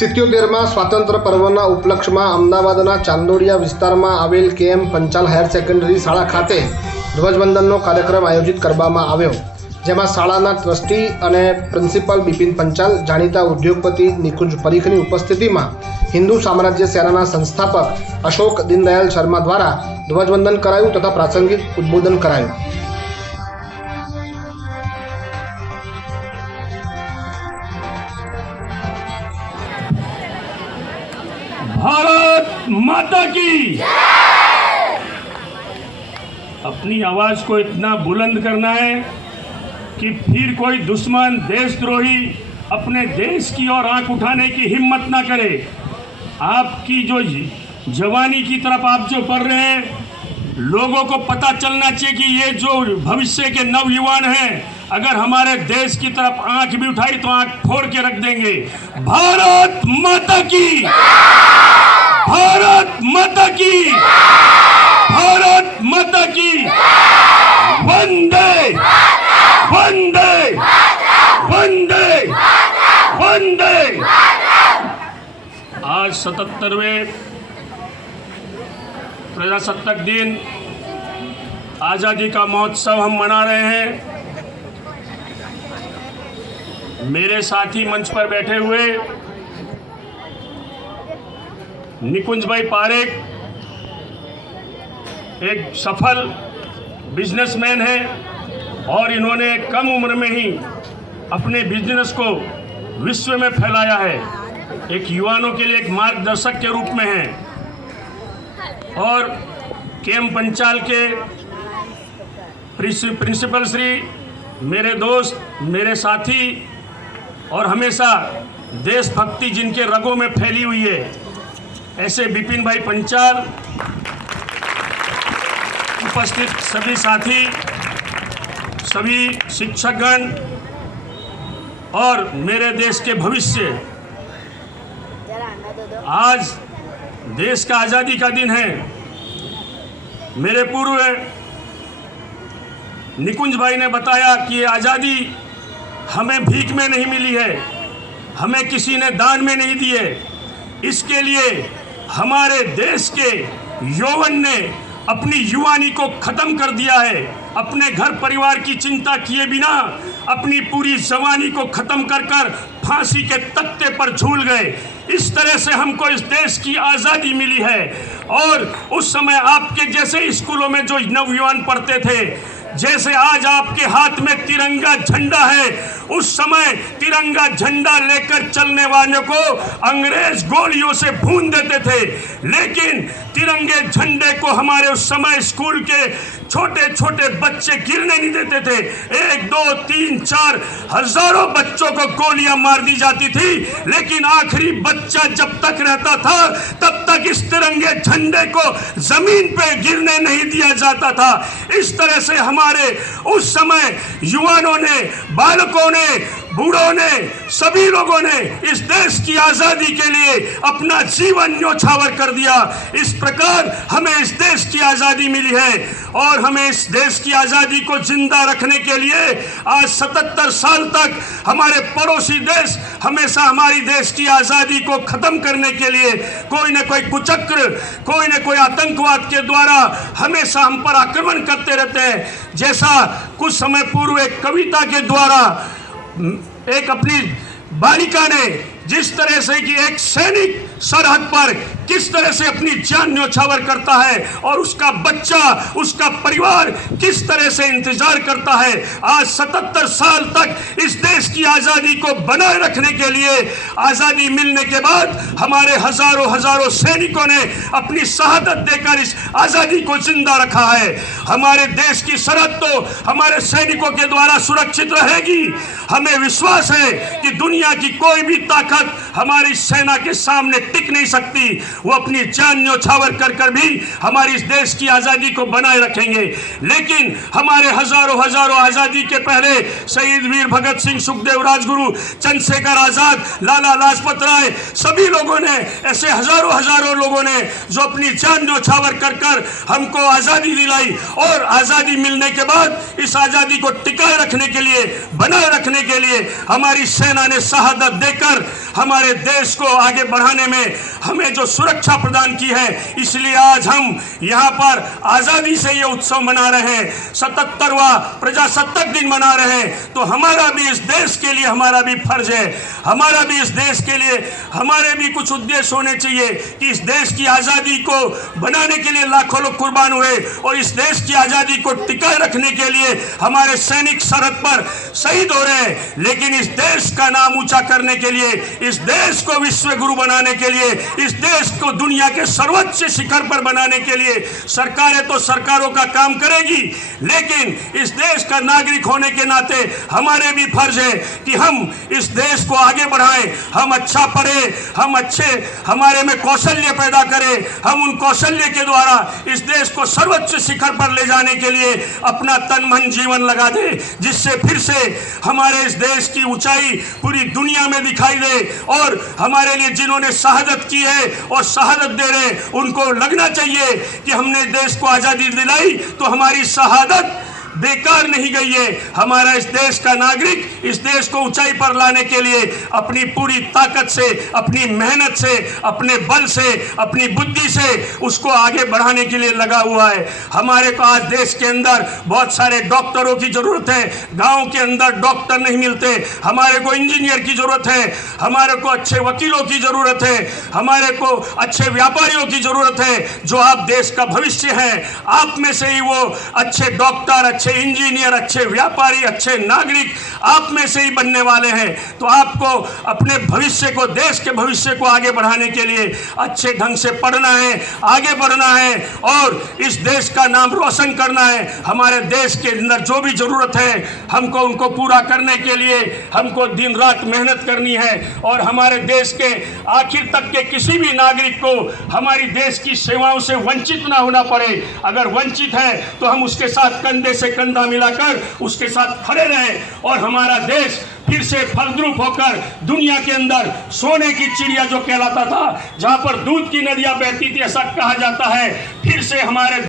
77માં સ્વાતંત્ર્ય પર્વના ઉપલક્ષમાં અમદાવાદના ચાંદોડિયા વિસ્તારમાં આવેલ કેએમ પંચાલ હાયર સેકન્ડરી શાળા ખાતે ધ્વજવંદનનો કાર્યક્રમ આયોજિત કરવામાં આવ્યો, જેમાં શાળાના ટ્રસ્ટી અને પ્રિન્સિપાલ બિપિન પંચાલ, જાણીતા ઉદ્યોગપતિ નિકુંજ પરીખની ઉપસ્થિતિમાં હિન્દુ સામ્રાજ્ય સેનાના સંસ્થાપક અશોક દીનદયાલ શર્મા દ્વારા ધ્વજવંદન કરાયું તથા પ્રાસંગિક ઉદ્બોધન કરાયું। भारत माता की। अपनी आवाज को इतना बुलंद करना है कि फिर कोई दुश्मन देशद्रोही अपने देश की ओर आंख उठाने की हिम्मत ना करे। आपकी जो जवानी की तरफ आप जो बढ़ रहे हैं, लोगों को पता चलना चाहिए कि ये जो भविष्य के नवयुवान हैं, अगर हमारे देश की तरफ आंख भी उठाई तो आंख फोड़ के रख देंगे। भारत माता की, भारत माता की, भारत माता की। वंदे वंदे वंदे वंदे। आज 77वें प्रजासत्ताक दिन आज़ादी का महोत्सव हम मना रहे हैं। मेरे साथी मंच पर बैठे हुए निकुंज भाई पारेख एक सफल बिजनेसमैन है और इन्होंने कम उम्र में ही अपने बिजनेस को विश्व में फैलाया है। एक युवाओं के लिए एक मार्गदर्शक के रूप में है और केएम पंचाल के प्रिंसिपल श्री मेरे दोस्त, मेरे साथी और हमेशा देशभक्ति जिनके रगों में फैली हुई है, ऐसे बिपिन भाई पंचाल, उपस्थित सभी साथी, सभी शिक्षकगण और मेरे देश के भविष्य। आज देश का आज़ादी का दिन है। मेरे पूर्व निकुंज भाई ने बताया कि ये आज़ादी हमें भीख में नहीं मिली है, हमें किसी ने दान में नहीं दी है। इसके लिए हमारे देश के यौवन ने अपनी युवानी को खत्म कर दिया है। अपने घर परिवार की चिंता किए बिना अपनी पूरी जवानी को खत्म कर कर फांसी के तख्ते पर झूल गए। इस तरह से हमको इस देश की आज़ादी मिली है। और उस समय आपके जैसे स्कूलों में जो नवयुवान पढ़ते थे, जैसे आज आपके हाथ में तिरंगा झंडा है, उस समय तिरंगा झंडा लेकर चलने वालों को अंग्रेज गोलियों से भून देते थे, लेकिन तिरंगे झंडे को हमारे उस समय स्कूल के छोटे छोटे बच्चे गिरने नहीं देते थे। 1, 2, 3, 4 हजारों बच्चों को गोलियां मार दी जाती थी, लेकिन आखिरी बच्चा जब तक रहता था तब तक इस तिरंगे झंडे को जमीन पे गिरने नहीं दिया जाता था। इस तरह से हमारे उस समय युवाओं ने, बालकों ने, बूढ़ों ने, सभी लोगों ने इस देश की आज़ादी के लिए अपना जीवन न्योछावर कर दिया। इस प्रकार हमें इस देश की आज़ादी मिली है और हमें इस देश की आज़ादी को जिंदा रखने के लिए आज 77 साल तक हमारे पड़ोसी देश हमेशा हमारी देश की आज़ादी को ख़त्म करने के लिए कोई न कोई कुचक्र, कोई न कोई आतंकवाद के द्वारा हमेशा हम पर आक्रमण करते रहते हैं। जैसा कुछ समय पूर्व एक कविता के द्वारा एक अपनी बालिका ने जिस तरह से कि एक सैनिक सरहद पर किस तरह से अपनी जान न्योछावर करता है और उसका बच्चा, उसका परिवार किस तरह से इंतजार करता है। आज 77 साल तक इस देश की आज़ादी को बनाए रखने के लिए, आज़ादी मिलने के बाद हमारे हजारों सैनिकों ने अपनी शहादत देकर इस आज़ादी को जिंदा रखा है। हमारे देश की सरहद तो हमारे सैनिकों के द्वारा सुरक्षित रहेगी। हमें विश्वास है कि दुनिया की कोई भी ताकत हमारी सेना के सामने टिक नहीं सकती। वो अपनी जान न्यौछावर कर कर भी हमारी इस देश की आज़ादी को बनाए रखेंगे। लेकिन हमारे हजारों हजारों आज़ादी के पहले शहीद वीर भगत सिंह, सुखदेव, राजगुरु, चंद्रशेखर आज़ाद, लाला लाजपत राय, सभी लोगों ने, ऐसे हजारों हजारों लोगों ने जो अपनी जान न्यौछावर कर कर हमको आज़ादी दिलाई, और आज़ादी मिलने के बाद इस आज़ादी को टिकाए रखने के लिए, बनाए रखने के लिए हमारी सेना ने शहादत देकर हमारे देश को आगे बढ़ाने में हमें जो सुरक्षा प्रदान की है, इसलिए आज हम यहाँ पर आज़ादी से ये उत्सव मना रहे हैं, 77वां प्रजासत्ताक दिन मना रहे हैं। तो हमारा भी इस देश के लिए हमारा भी फर्ज है, हमारा भी इस देश के लिए हमारे भी कुछ उद्देश्य होने चाहिए कि इस देश की आज़ादी को बनाने के लिए लाखों लोग कुर्बान हुए, और इस देश की आज़ादी को टिकाए रखने के लिए हमारे सैनिक सरहद पर शहीद हो रहे हैं। लेकिन इस देश का नाम ऊंचा करने के लिए, इस देश को विश्व गुरु बनाने के लिए, इस देश को दुनिया के सर्वोच्च शिखर पर बनाने के लिए सरकारें तो सरकारों का काम करेगी, लेकिन इस देश का नागरिक होने के नाते हमारे भी फर्ज है कि हम इस देश को आगे बढ़ाएं, हम अच्छा पढ़े, हम अच्छे, हमारे में कौशल्य पैदा करें, हम उन कौशल्य के द्वारा इस देश को सर्वोच्च शिखर पर ले जाने के लिए अपना तन मन जीवन लगा दे, जिससे फिर से हमारे इस देश की ऊंचाई पूरी दुनिया में दिखाई दे। और हमारे लिए जिन्होंने शहादत की है और शहादत दे रहे, उनको लगना चाहिए कि हमने देश को आज़ादी दिलाई तो हमारी शहादत बेकार नहीं गई है। हमारा इस देश का नागरिक इस देश को ऊंचाई पर लाने के लिए अपनी पूरी ताकत से, अपनी मेहनत से, अपने बल से, अपनी बुद्धि से उसको आगे बढ़ाने के लिए लगा हुआ है। हमारे को आज देश के अंदर बहुत सारे डॉक्टरों की जरूरत है, गांव के अंदर डॉक्टर नहीं मिलते, हमारे को इंजीनियर की जरूरत है, हमारे को अच्छे वकीलों की जरूरत है, हमारे को अच्छे व्यापारियों की जरूरत है, जो आप देश का भविष्य है। आप में से ही वो अच्छे डॉक्टर, अच्छे इंजीनियर, अच्छे व्यापारी, अच्छे नागरिक आप में से ही बनने वाले हैं। तो आपको अपने भविष्य को, देश के भविष्य को आगे बढ़ाने के लिए अच्छे ढंग से पढ़ना है, आगे बढ़ना है और इस देश का नाम रोशन करना है। हमारे देश के अंदर जो भी जरूरत है हमको उनको पूरा करने के लिए हमको दिन रात मेहनत करनी है, और हमारे देश के आखिर तक के किसी भी नागरिक को हमारी देश की सेवाओं से वंचित ना होना पड़े। अगर वंचित है तो हम उसके साथ कंधे से कंधा मिलाकर उसके साथ खड़े रहे, और हमारा देश फिर से फलद्रुप होकर दुनिया के अंदर सोने की चिड़िया जो कहलाता था, जहां पर दूध की नदियां बहती थी ऐसा कहा जाता है, फिर से हमारे